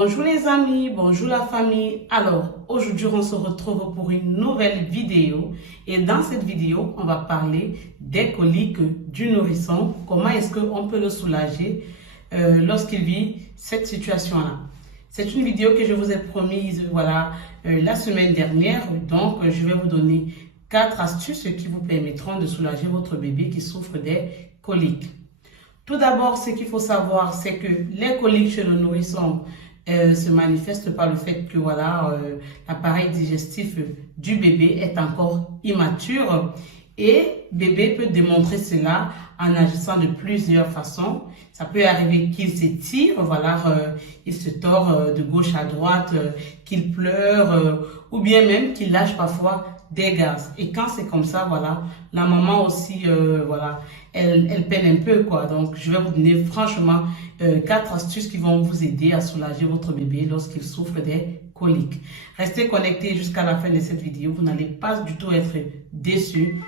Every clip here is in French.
Bonjour les amis, bonjour la famille. Alors, aujourd'hui, on se retrouve pour une nouvelle vidéo. Et dans cette vidéo, on va parler des coliques du nourrisson. Comment est-ce qu'on peut le soulager lorsqu'il vit cette situation-là. C'est une vidéo que je vous ai promise, voilà, la semaine dernière. Donc, je vais vous donner 4 astuces qui vous permettront de soulager votre bébé qui souffre des coliques. Tout d'abord, ce qu'il faut savoir, c'est que les coliques chez le nourrisson se manifeste par le fait que voilà, l'appareil digestif du bébé est encore immature et bébé peut démontrer cela en agissant de plusieurs façons. Ça peut arriver qu'il s'étire, voilà, il se tord de gauche à droite, qu'il pleure ou bien même qu'il lâche parfois des gaz. Et quand c'est comme ça, voilà, la maman aussi, voilà, elle peine un peu, quoi. Donc, je vais vous donner franchement 4 astuces qui vont vous aider à soulager votre bébé lorsqu'il souffre des coliques. Restez connectés jusqu'à la fin de cette vidéo. Vous n'allez pas du tout être déçus.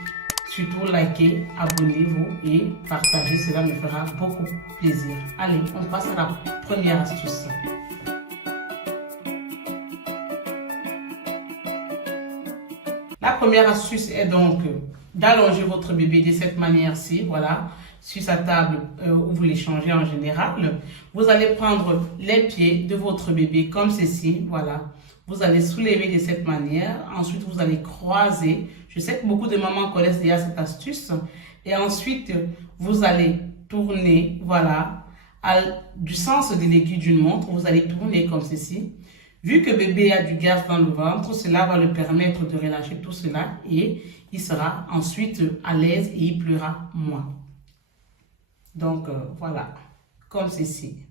Surtout, likez, abonnez-vous et partagez. Cela me fera beaucoup plaisir. Allez, on passe à la première astuce. La première astuce est donc d'allonger votre bébé de cette manière-ci, voilà, sur sa table où vous l'échangez en général. Vous allez prendre les pieds de votre bébé comme ceci, voilà. Vous allez soulever de cette manière. Ensuite, vous allez croiser. Je sais que beaucoup de mamans connaissent déjà cette astuce. Et ensuite, vous allez tourner, voilà, du sens de l'aiguille d'une montre. Vous allez tourner comme ceci. Vu que bébé a du gaz dans le ventre, cela va le permettre de relâcher tout cela et il sera ensuite à l'aise et il pleurera moins. Donc voilà, comme ceci.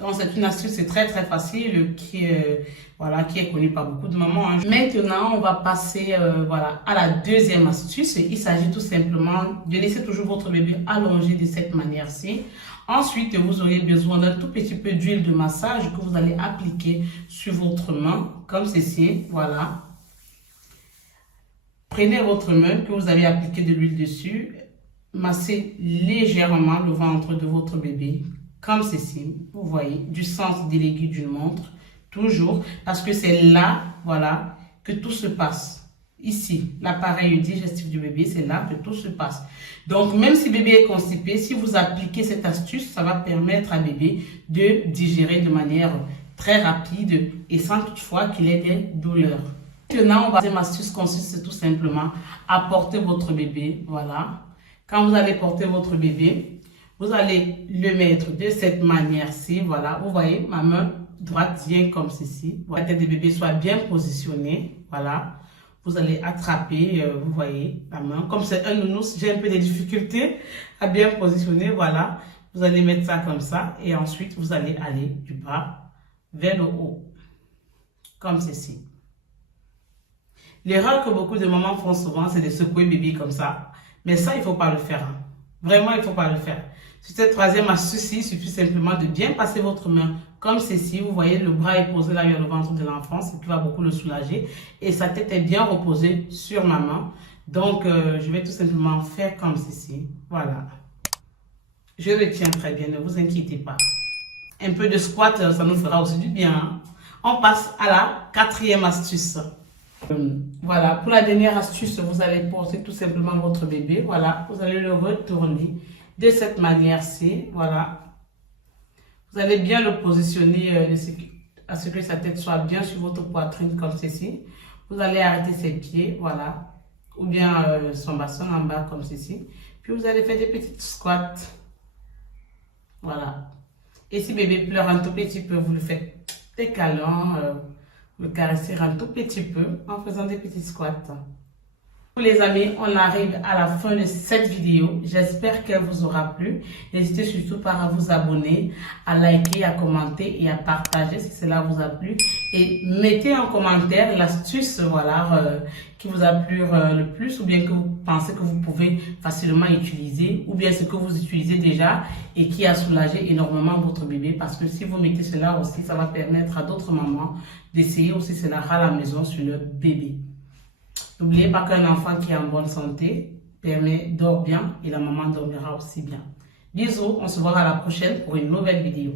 Donc c'est une astuce, c'est très facile qui est connue par beaucoup de mamans. Maintenant, on va passer voilà, à la deuxième astuce. Il s'agit tout simplement de laisser toujours votre bébé allongé de cette manière-ci. Ensuite, vous aurez besoin d'un tout petit peu d'huile de massage que vous allez appliquer sur votre main, comme ceci, voilà. Prenez votre main que vous allez appliquer de l'huile dessus, massez légèrement le ventre de votre bébé, comme ceci, vous voyez, du sens de l'aiguille d'une montre, toujours, parce que c'est là, voilà, que tout se passe. Ici, l'appareil digestif du bébé, c'est là que tout se passe. Donc, même si bébé est constipé, si vous appliquez cette astuce, ça va permettre à bébé de digérer de manière très rapide et sans toutefois qu'il ait des douleurs. Maintenant, la deuxième astuce consiste tout simplement à porter votre bébé, voilà. Quand vous allez porter votre bébé, vous allez le mettre de cette manière-ci, voilà. Vous voyez, ma main droite vient comme ceci. La tête du bébé soit bien positionnée, voilà. Vous allez attraper, vous voyez, la main. Comme c'est un nounours, j'ai un peu de difficultés à bien positionner, voilà. Vous allez mettre ça comme ça et ensuite, vous allez aller du bas vers le haut, comme ceci. L'erreur que beaucoup de mamans font souvent, c'est de secouer bébé comme ça. Mais ça, il ne faut pas le faire. Hein. Vraiment, il ne faut pas le faire. Sur cette troisième astuce, il suffit simplement de bien passer votre main comme ceci. Vous voyez, le bras est posé là vers le ventre de l'enfant, ce qui va beaucoup le soulager. Et sa tête est bien reposée sur ma main. Donc, je vais tout simplement faire comme ceci. Voilà. Je le tiens très bien, ne vous inquiétez pas. Un peu de squat, ça nous fera aussi du bien. Hein. On passe à la quatrième astuce. Voilà, pour la dernière astuce, vous allez porter tout simplement votre bébé. Voilà, vous allez le retourner de cette manière-ci. Voilà. Vous allez bien le positionner à ce que sa tête soit bien sur votre poitrine comme ceci. Vous allez arrêter ses pieds, voilà. Ou bien son bassin en bas comme ceci. Puis vous allez faire des petites squats. Voilà. Et si bébé pleure un tout petit peu, vous le faites des câlins. Le caresser un tout petit peu en faisant des petits squats. Les amis, on arrive à la fin de cette vidéo. J'espère qu'elle vous aura plu. N'hésitez surtout pas à vous abonner, à liker, à commenter et à partager si cela vous a plu. Et mettez en commentaire l'astuce voilà, qui vous a plu le plus ou bien que vous pensez que vous pouvez facilement utiliser ou bien ce que vous utilisez déjà et qui a soulagé énormément votre bébé. Parce que si vous mettez cela aussi, ça va permettre à d'autres mamans d'essayer aussi cela à la maison sur leur bébé. N'oubliez pas qu'un enfant qui est en bonne santé dort bien et la maman dormira aussi bien. Bisous, on se voit à la prochaine pour une nouvelle vidéo.